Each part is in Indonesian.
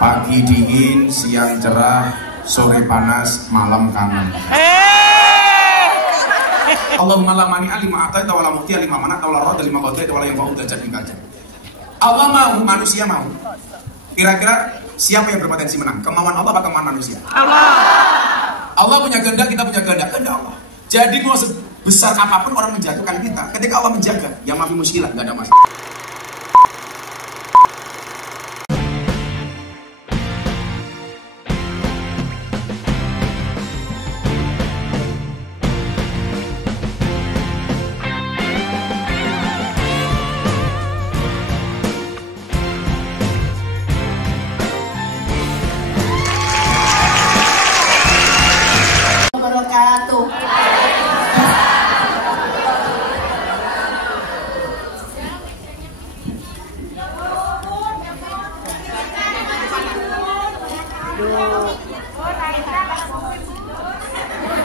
Pagi dingin, siang cerah, sore panas, malam kangen. Allahumma la mani'a lima ataita wa la mu'tiya lima mana'ta wa la radda lima qadaita wa la yanfa'u dzal jaddi minka. Allah mau, manusia mau. Kira-kira siapa yang berpotensi menang? Kemauan Allah atau kemauan manusia? Allah. Allah punya kehendak, kita punya kehendak. Kehendak Allah. Jadi mau sebesar apapun orang menjatuhkan kita, ketika Allah menjaga, ya mafi muskilah, nggak ada masalah.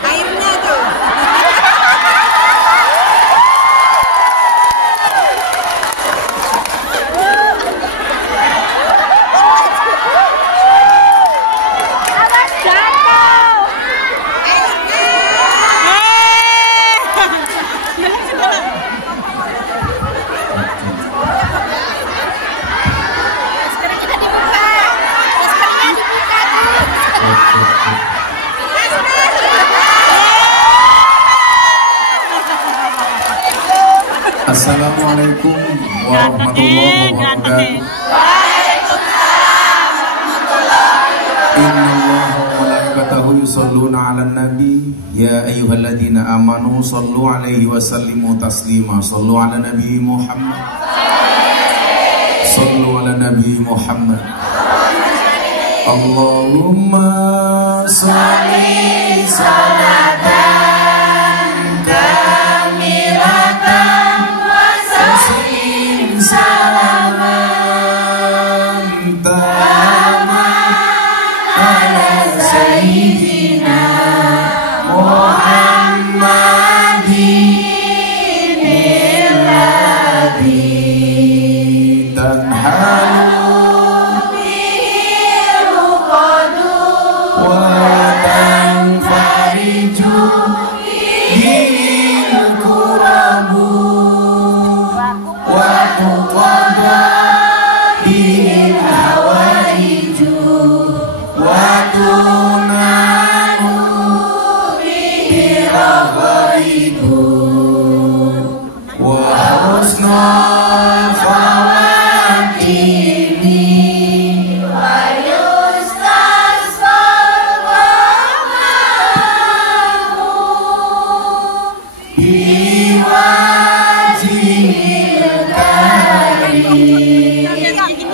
Airnya tuh. Assalamualaikum warahmatullahi wabarakatuh. Innallaha wa malaikatahu yusholluna 'alan nabi ya ayyuhalladzina amanu shallu 'alaihi wa sallimu taslima. Shallu 'ala nabi Muhammad. Shallu 'ala nabi Muhammad. Allahumma shalli salatan kamilatan salaman taman ala sayyidina Muhammadin alladhi tanhalu bihi ruqadu wa tanfariju bihi kurabu wa tuqada bihi hawaiju wa tunanu bihi raghaibu wa husnul khawatimi wa yustasqal ghamamu bi wajhil karim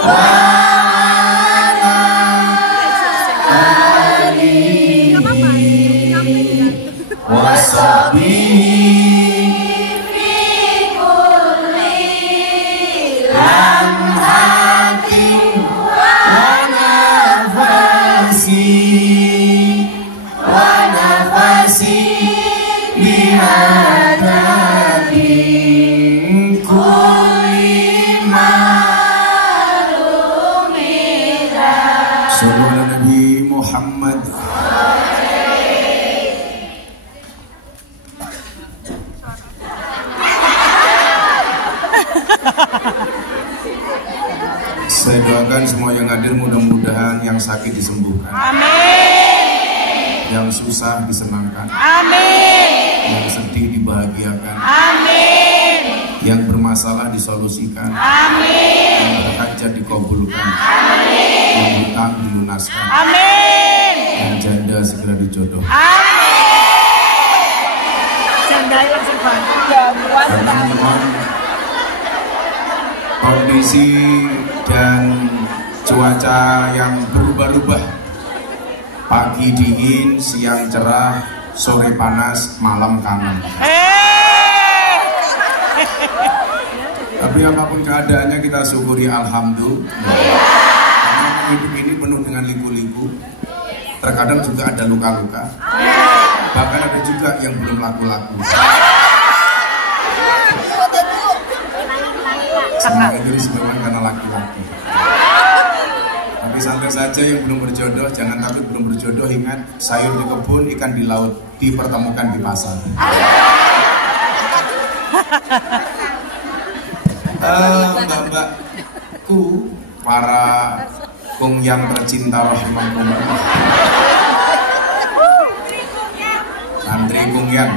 wa ala alihi wa sahbihi fi kulli lamhatin wa nafasi bihadabin kulli ma'lumila. Sallu ala Nabi Muhammad. Saya doakan semua yang hadir mudah-mudahan yang sakit disembuhkan. Amin. Yang susah disenangkan. Amin. Yang sedih dibahagiakan. Amin. Yang bermasalah disolusikan. Amin. Yang berhajat dikabulkan. Amin. Yang hutang dilunaskan. Amin. Yang janda segera dijodoh. Amin. Janda langsung bantu. Kondisi dan cuaca yang berubah-ubah, pagi dingin, siang cerah, sore panas, malam kangen. Tapi apapun keadaannya kita syukuri alhamdulillah. Karena hidup ini penuh dengan liku-liku. Terkadang juga ada luka-luka. Bahkan ada juga yang belum laku-laku. Semua itu disebabkan karena laki-laki. Tapi santai saja yang belum berjodoh, jangan takut belum berjodoh, ingat sayur di kebun, ikan di laut, dipertemukan di pasar. Mbak-mbakku, para kung yang tercinta rahimakumullah. Santri kung yang.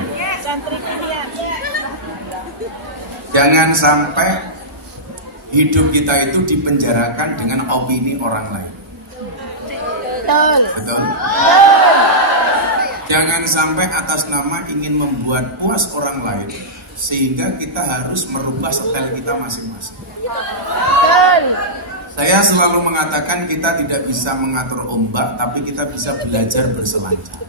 Jangan sampai hidup kita itu dipenjarakan dengan opini orang lain. Betul? Jangan sampai atas nama ingin membuat puas orang lain sehingga kita harus merubah style kita masing-masing. Saya selalu mengatakan kita tidak bisa mengatur ombak, tapi kita bisa belajar berselancar.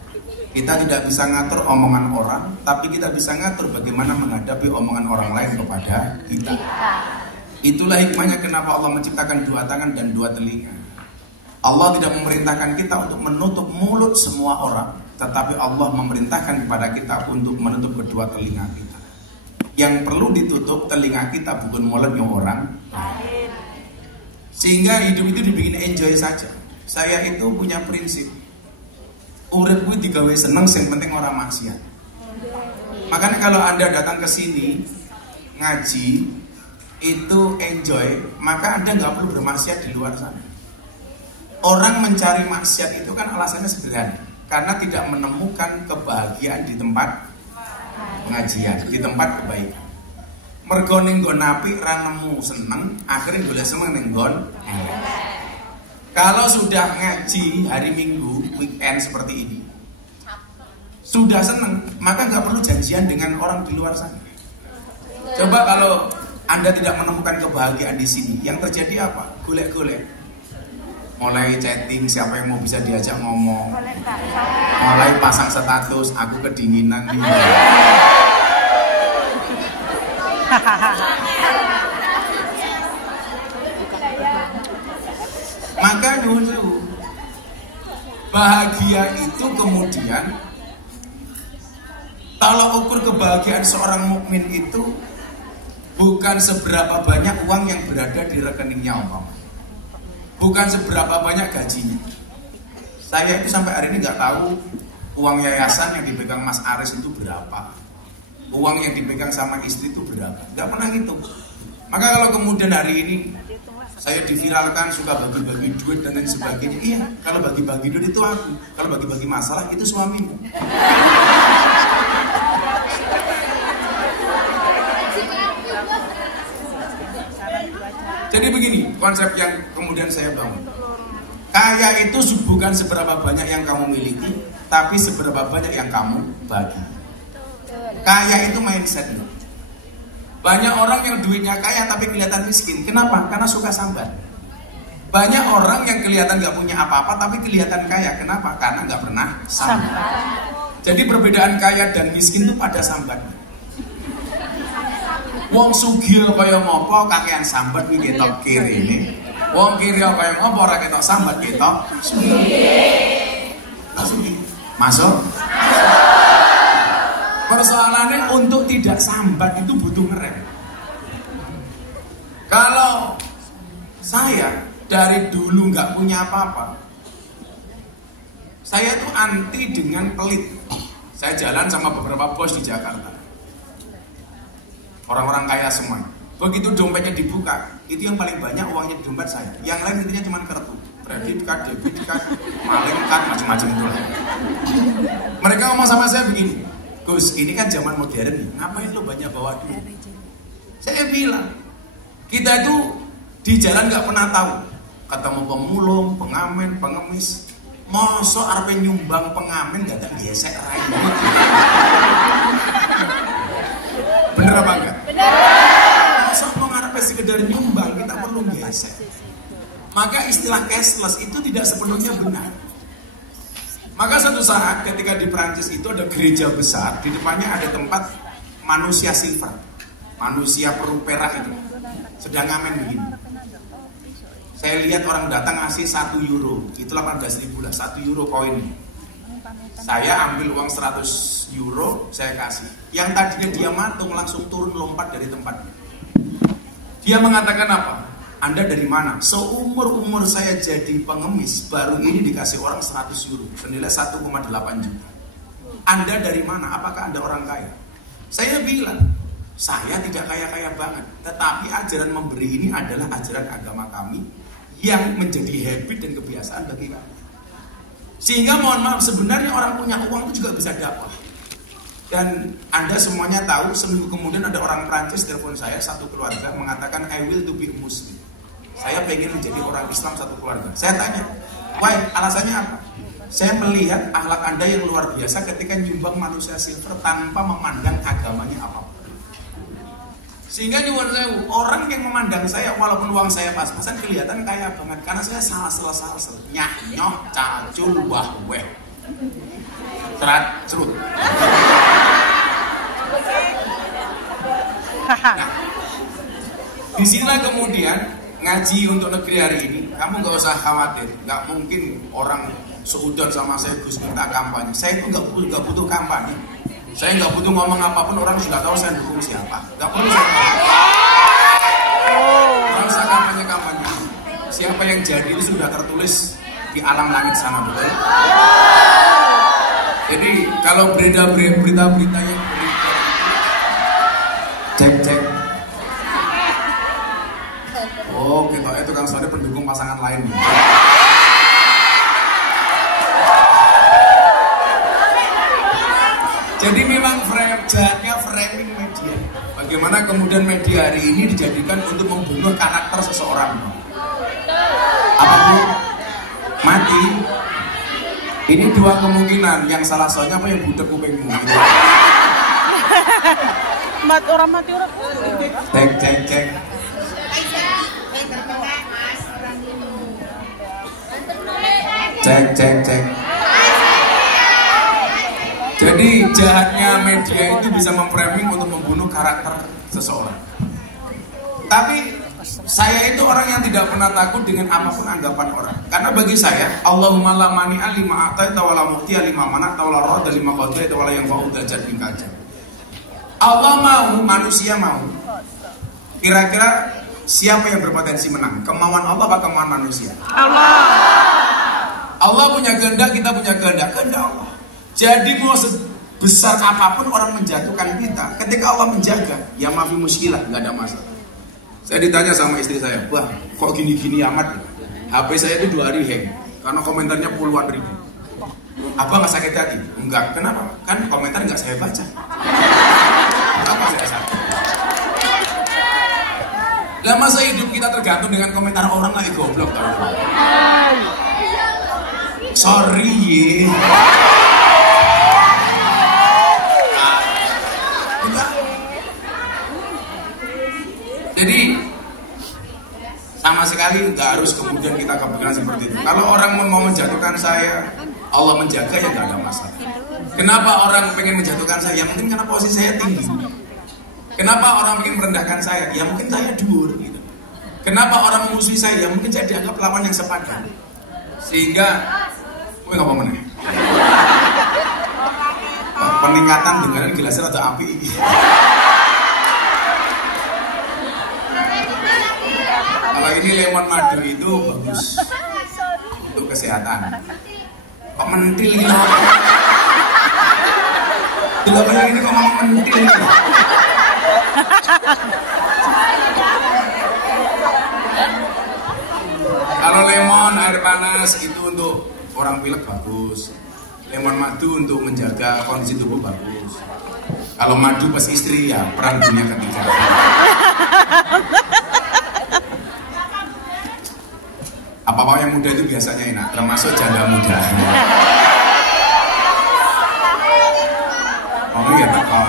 Kita tidak bisa ngatur omongan orang, tapi kita bisa ngatur bagaimana menghadapi omongan orang lain kepada kita. Itulah hikmahnya kenapa Allah menciptakan dua tangan dan dua telinga. Allah tidak memerintahkan kita untuk menutup mulut semua orang, tetapi Allah memerintahkan kepada kita untuk menutup kedua telinga kita. Yang perlu ditutup telinga kita bukan mulutnya orang lain. Sehingga hidup itu dibikin enjoy saja. Saya itu punya prinsip, uripku digawe seneng, yang penting orang maksiat. Makanya kalau Anda datang ke sini ngaji itu enjoy, maka Anda nggak perlu bermaksiat di luar sana. Orang mencari maksiat itu kan alasannya sederhana, karena tidak menemukan kebahagiaan di tempat pengajian, di tempat kebaikan. Mergo ning nggon apik ra nemu seneng, akhirnya golek seneng ning nggon. Kalau sudah ngaji hari Minggu, weekend seperti ini, sudah seneng, maka nggak perlu janjian dengan orang di luar sana. Coba kalau Anda tidak menemukan kebahagiaan di sini, yang terjadi apa? Golek-golek. Mulai chatting, siapa yang mau bisa diajak ngomong. Mulai pasang status, aku kedinginan nih. Maka dulu bahagia itu kemudian tolak ukur kebahagiaan seorang mukmin itu bukan seberapa banyak uang yang berada di rekeningnya Allah, bukan seberapa banyak gajinya. Saya itu sampai hari ini nggak tahu uang yayasan yang dipegang Mas Aris itu berapa, uang yang dipegang sama istri itu berapa, nggak pernah gitu. Maka kalau kemudian hari ini saya diviralkan suka bagi-bagi duit dan lain sebagainya, iya, kalau bagi-bagi duit itu aku, kalau bagi-bagi masalah itu suamimu. Jadi begini konsep yang kemudian saya bangun. Kaya itu bukan seberapa banyak yang kamu miliki, tapi seberapa banyak yang kamu bagi. Kaya itu mindsetnya. Banyak orang yang duitnya kaya tapi kelihatan miskin. Kenapa? Karena suka sambat. Banyak orang yang kelihatan gak punya apa-apa tapi kelihatan kaya. Kenapa? Karena gak pernah sambat. Jadi perbedaan kaya dan miskin itu pada sambatnya. Wong sugih kaya ngopo kakean sambat iki ketok kirine. Wong kiri kaya ngopo ora ketok sambat ketok sugih. Masuk? Persoalannya untuk tidak sambat itu butuh ngerem. Kalau saya dari dulu nggak punya apa-apa, saya tuh anti dengan pelit. Saya jalan sama beberapa bos di Jakarta, orang-orang kaya semua. Begitu dompetnya dibuka, itu yang paling banyak uangnya di dompet saya. Yang lain intinya cuma kartu, kredit card, debit card, maling card, macam-macam itu. Mereka ngomong sama saya begini, Gus, ini kan zaman modern nih, ngapain lo banyak bawa duit? Saya bilang, kita itu di jalan nggak pernah tahu, ketemu pemulung, pengamen, pengemis, mosok arep nyumbang pengamen nggak ada gesek rai. Bener apa enggak? Bener. Mosok mau ngarepe sekedar nyumbang, kita perlu gesek. Maka istilah cashless itu tidak sepenuhnya benar. Maka suatu saat ketika di Prancis itu ada gereja besar, di depannya ada tempat manusia silver, manusia peru perak itu, sedang ngamen begini. Saya lihat orang datang ngasih 1 euro, itu 18.000 lah, 1 euro koin. Saya ambil uang 100 euro, saya kasih. Yang tadinya dia matung langsung turun lompat dari tempatnya. Dia mengatakan apa? Anda dari mana? Seumur-umur saya jadi pengemis, baru ini dikasih orang 100 euro, senilai 1,8 juta. Anda dari mana? Apakah Anda orang kaya? Saya bilang, saya tidak kaya-kaya banget, tetapi ajaran memberi ini adalah ajaran agama kami yang menjadi habit dan kebiasaan bagi kami. Sehingga mohon maaf, sebenarnya orang punya uang itu juga bisa dakwah. Dan Anda semuanya tahu, seminggu kemudian ada orang Prancis telepon saya, satu keluarga, mengatakan I will to be Muslim. Saya pengen menjadi orang Islam satu keluarga. Saya tanya, why? Alasannya apa? Saya melihat akhlak Anda yang luar biasa ketika nyumbang manusia silver tanpa memandang agamanya apapun. Sehingga nyuwun sewu, orang yang memandang saya walaupun uang saya pas-pasan kelihatan kaya banget karena saya salsel nyah nyoh cacul wah weh terat cerut. Nah, disinilah kemudian ngaji untuk negeri hari ini. Kamu nggak usah khawatir, nggak mungkin orang seudon sama saya Gus minta kampanye. Saya itu nggak butuh kampanye. Saya nggak butuh ngomong apapun, orang sudah tahu saya dukung siapa. Nggak perlu saya ngomong. Orang usah kampanye. Siapa yang jadi itu sudah tertulis di alam langit sana, betul? Jadi kalau berita-berita yang cek. Oh, kita itu kan sudah pendukung pasangan lain. Jadi memang jahatnya framing media. Bagaimana kemudian media hari ini dijadikan untuk membunuh karakter seseorang. Apapun mati. Ini dua kemungkinan. Yang salah satunya apa yang budak kupingmu. Orang mati. Cek. Cek. Jadi jahatnya media itu bisa memframing untuk membunuh karakter seseorang. Tapi saya itu orang yang tidak pernah takut dengan apapun anggapan orang. Karena bagi saya, Allahumma la mani'a lima a'taita wa la mu'tiya lima mana'ta wa la radda lima qadaita wa la yanfa'u dzal minka dzal. Allah mau, manusia mau. Kira-kira siapa yang berpotensi menang? Kemauan Allah apa kemauan manusia? Allah punya kehendak, kita punya kehendak. Kehendak Allah. Jadi mau sebesar apapun orang menjatuhkan kita, ketika Allah menjaga, ya maafi muskilah, nggak ada masalah. Saya ditanya sama istri saya, wah kok gini-gini amat? HP saya itu 2 hari hang, karena komentarnya puluhan ribu. Abang nggak sakit hati? Enggak, kenapa? Kan komentar nggak saya baca. Kenapa saya sakit? Lah masa hidup kita tergantung dengan komentar orang lagi goblok tau? Sorry ye. Jadi sama sekali nggak harus kemudian kita kepikiran seperti itu. Kalau orang mau menjatuhkan saya, Allah menjaga ya nggak ada masalah. Kenapa orang pengen menjatuhkan saya? Ya mungkin karena posisi saya tinggi. Kenapa orang ingin merendahkan saya? Ya mungkin saya dur gitu. Kenapa orang memusuhi saya? Ya mungkin saya dianggap lawan yang sepadan. Sehingga gue nggak mau menang. Peningkatan dengaran gelasnya ada api. Kalau ini lemon madu itu bagus untuk kesehatan. Kok mentil gitu? Bila kayak ini kok mentil gitu? Kalau lemon air panas itu untuk orang pilek bagus. Lemon madu untuk menjaga kondisi tubuh bagus. Kalau madu pas istri ya perang dunia ketiga. Apa-apa yang muda itu biasanya enak, termasuk janda muda. Kamu ya tepat.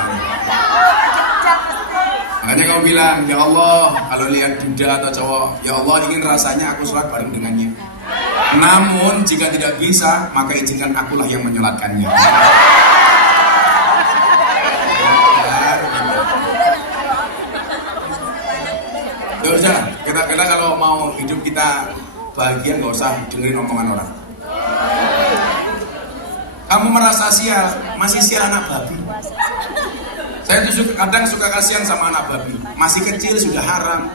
Makanya kamu bilang, ya Allah, kalau lihat duda atau cowok, ya Allah ingin rasanya aku sholat bareng dengannya. Namun jika tidak bisa, maka izinkan akulah yang menyolatkannya. Ya udah, kira-kira kalau mau hidup kita bahagia nggak usah dengerin omongan orang. Kamu merasa sial, masih sial anak babi. Saya tuh kadang suka kasihan sama anak babi. Masih kecil sudah haram.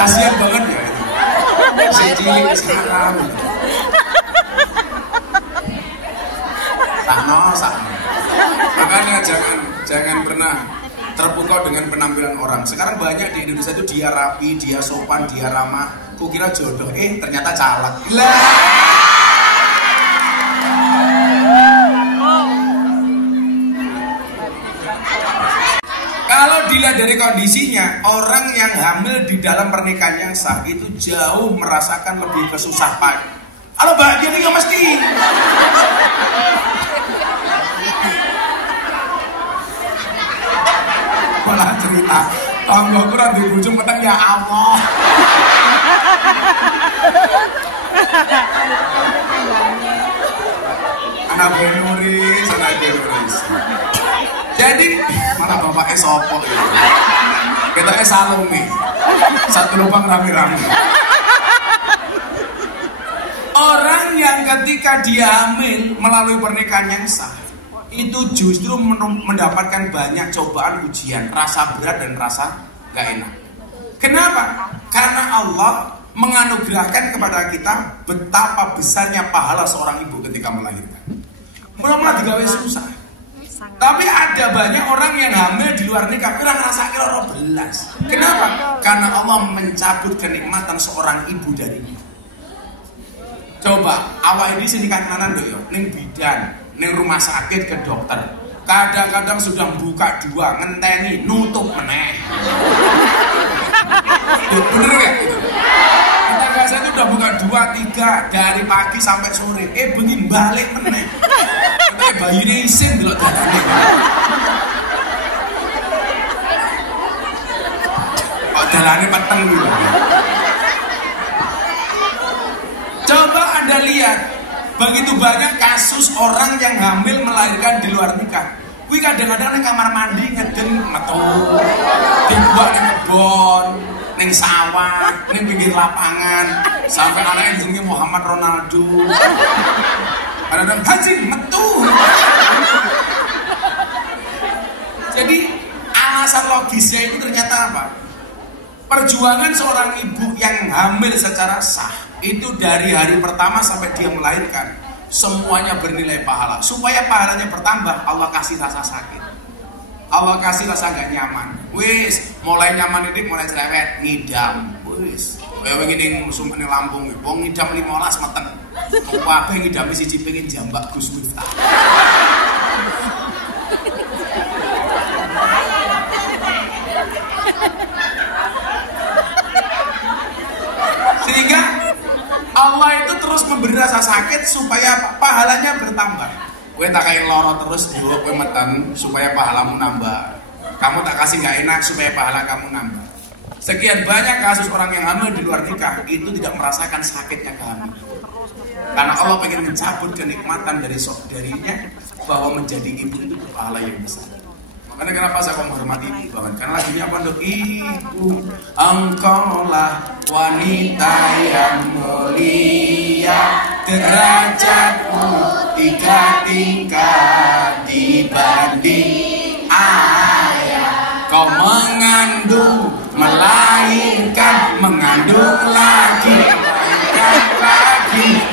Kasihan banget ya itu. Cilik sekarang. Sakno. Makanya jangan pernah terpukau dengan penampilan orang. Sekarang banyak di Indonesia itu dia rapi, dia sopan, dia ramah. Kukira jodoh, ternyata caleg. Kalau dilihat dari kondisinya, orang yang hamil di dalam pernikahan yang sah itu jauh merasakan lebih kesusahan. Kalau bahagia itu ya mesti. Malah cerita, tangga kurang di ujung petang ya Allah. Anak Benuris. Jadi malah bapaknya sopo gitu. Kita Salome. Satu lubang rame-rame. Orang yang ketika dia hamil melalui pernikahan yang sah itu justru mendapatkan banyak cobaan, ujian, rasa berat dan rasa gak enak. Kenapa? Karena Allah menganugerahkan kepada kita betapa besarnya pahala seorang ibu ketika melahirkan. Mula-mula digawe susah. Tapi ada banyak orang yang hamil di luar nikah kurang rasa kira belas. Kenapa? Karena Allah mencabut kenikmatan seorang ibu darinya. Coba awal ini sini kanan doyo, ning bidan, ning rumah sakit ke dokter. Kadang-kadang sudah buka 2, ngenteni, nutup meneh. Bener gak? Tetangga saya itu udah buka 2, 3 dari pagi sampai sore. Bengi balik meneh. Kayak bayi ini isin delok dadane. Kok dalane peteng gitu. Coba Anda lihat, begitu banyak kasus orang yang hamil melahirkan di luar nikah. Wih kadang-kadang di kamar mandi ngeden metu, dibuat di kebon, neng sawah, neng pinggir lapangan, sampai anaknya jenenge Muhammad Ronaldo. Kadang-kadang haji metu. Jadi alasan logisnya itu ternyata apa? Perjuangan seorang ibu yang hamil secara sah itu dari hari pertama sampai dia melahirkan semuanya bernilai pahala. Supaya pahalanya bertambah, Allah kasih rasa sakit, Allah kasih rasa gak nyaman. Wis mulai nyaman ini mulai cerewet, ngidam. Wis kowe ngene musuh ning Lampung, wong ngidam 15 meteng. Kabeh ngidami siji pengen jambak Gus Miftah. Sehingga Allah itu terus memberi rasa sakit supaya pahalanya bertambah. Kowe tak kayak loro terus yo kowe meteng supaya pahalamu nambah. Kamu tak kasih gak enak supaya pahala kamu nambah. Sekian banyak kasus orang yang hamil di luar nikah itu tidak merasakan sakitnya kehamilan. Karena Allah pengen mencabut kenikmatan darinya bahwa menjadi ibu itu pahala yang besar. Makanya kenapa saya menghormati ibu banget? Karena lagunya apa dok? Ibu, engkaulah wanita yang mulia, derajatmu 3 tingkat dibanding ayah. Kau mengandung, melahirkan, mengandung lagi,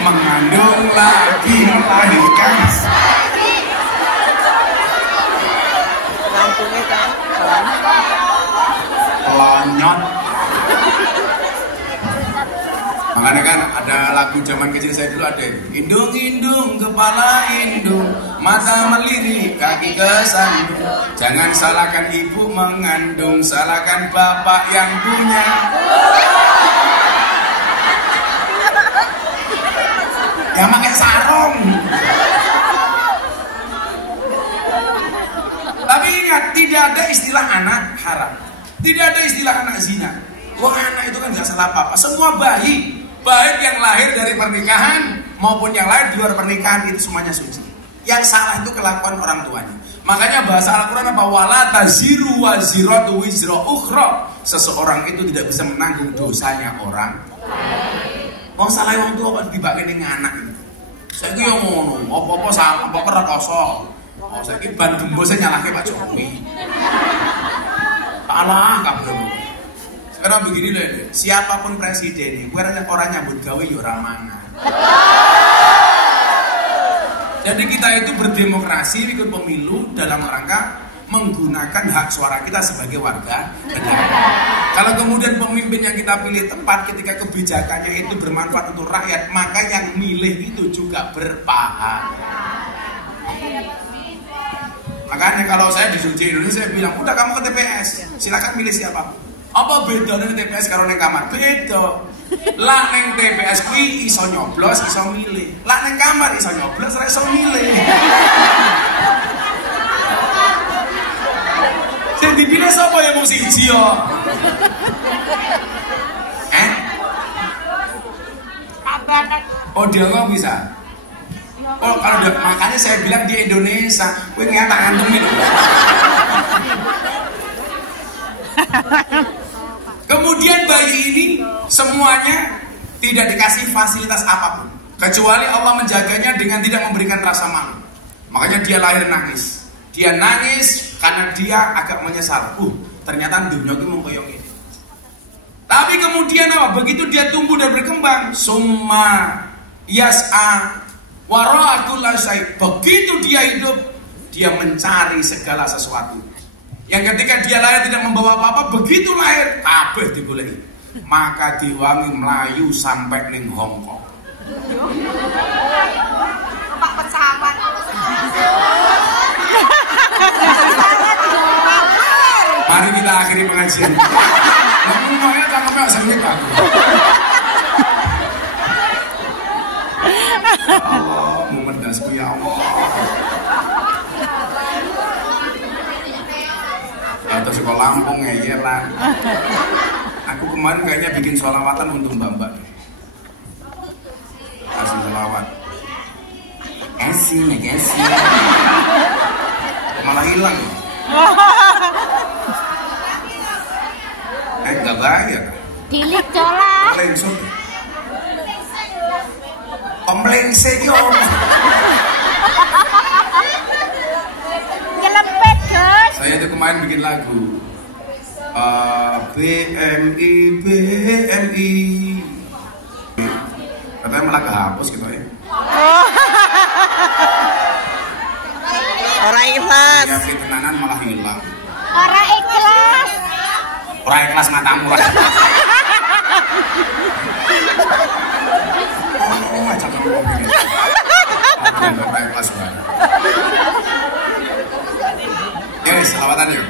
mengandung lagi, melahirkan. Pelonyot. Makanya kan ada lagu zaman kecil saya dulu ada indung-indung kepala indung, mata melirik kaki kesandung. Jangan salahkan ibu mengandung, salahkan bapak yang punya. Ya pakai sarung. Tapi ingat, tidak ada istilah anak haram, tidak ada istilah anak zina. Wah anak itu kan gak salah apa-apa. Semua bayi, baik yang lahir dari pernikahan maupun yang lahir di luar pernikahan itu semuanya suci. Yang salah itu kelakuan orang tuanya. Makanya bahasa Al-Quran apa? Wala taziru waziratu wizra ukhra. Seseorang itu tidak bisa menanggung dosanya orang. Oh salah orang tua kok dibagi dengan anak ini. Saya itu yang ngono, apa-apa salah, apa-apa rekoso. Oh saya ini ban gembosnya nyalahnya Pak Jokowi. Salah kabel. Karena begini loh, siapapun presiden, gue orang nyambut gawe ya ora mangan. Jadi kita itu berdemokrasi ikut pemilu dalam rangka menggunakan hak suara kita sebagai warga negara. Kalau kemudian pemimpin yang kita pilih tepat ketika kebijakannya itu bermanfaat untuk rakyat, maka yang milih itu juga berpahala. Makanya kalau saya di Indonesia saya bilang, udah kamu ke TPS, silakan milih siapa. Apa beda dengan TPS karo neng kamar? Beda. Lah neng TPS kuwi iso nyoblos, iso milih. Lah neng kamar iso nyoblos, ora iso milih. Sing dipilih sapa ya mung siji yo. Oh dia nggak bisa. Oh kalau dia, makanya saya bilang di Indonesia, kowe ngetak antum itu. Kemudian bayi ini semuanya tidak dikasih fasilitas apapun, kecuali Allah menjaganya dengan tidak memberikan rasa malu. Makanya dia lahir nangis. Dia nangis karena dia agak menyesal. Ternyata dunia itu mengkoyong ini. Tapi kemudian apa? Begitu dia tumbuh dan berkembang, summa yas'a wara'atul lasai. Begitu dia hidup, dia mencari segala sesuatu. Yang ketika dia lahir tidak membawa apa-apa, begitu lahir kabeh digoleki. Maka diwangi melayu sampai ning Hongkong. Pak pesawat. Mari kita akhiri pengajian. Ngomongnya cangkemnya sengit aku. Ya Allah, mumerdasku ya Allah. Atau sekolah Lampung ya lah. Aku kemarin kayaknya bikin sholawatan untuk mbak-mbak. Kasih sholawat. Kasih. Malah hilang. Enggak bayar. Cilik cola. Komplengse yo. Nyelepet, Gus. Saya itu kemarin bikin lagu. BMI. Katanya malah kehapus gitu ya. Orang ikhlas. Ya ketenanan malah hilang. Orang ikhlas. Orang ikhlas matamu lah. Oh, macam apa ini? Orang ikhlas banget. Ya, selawatan yuk.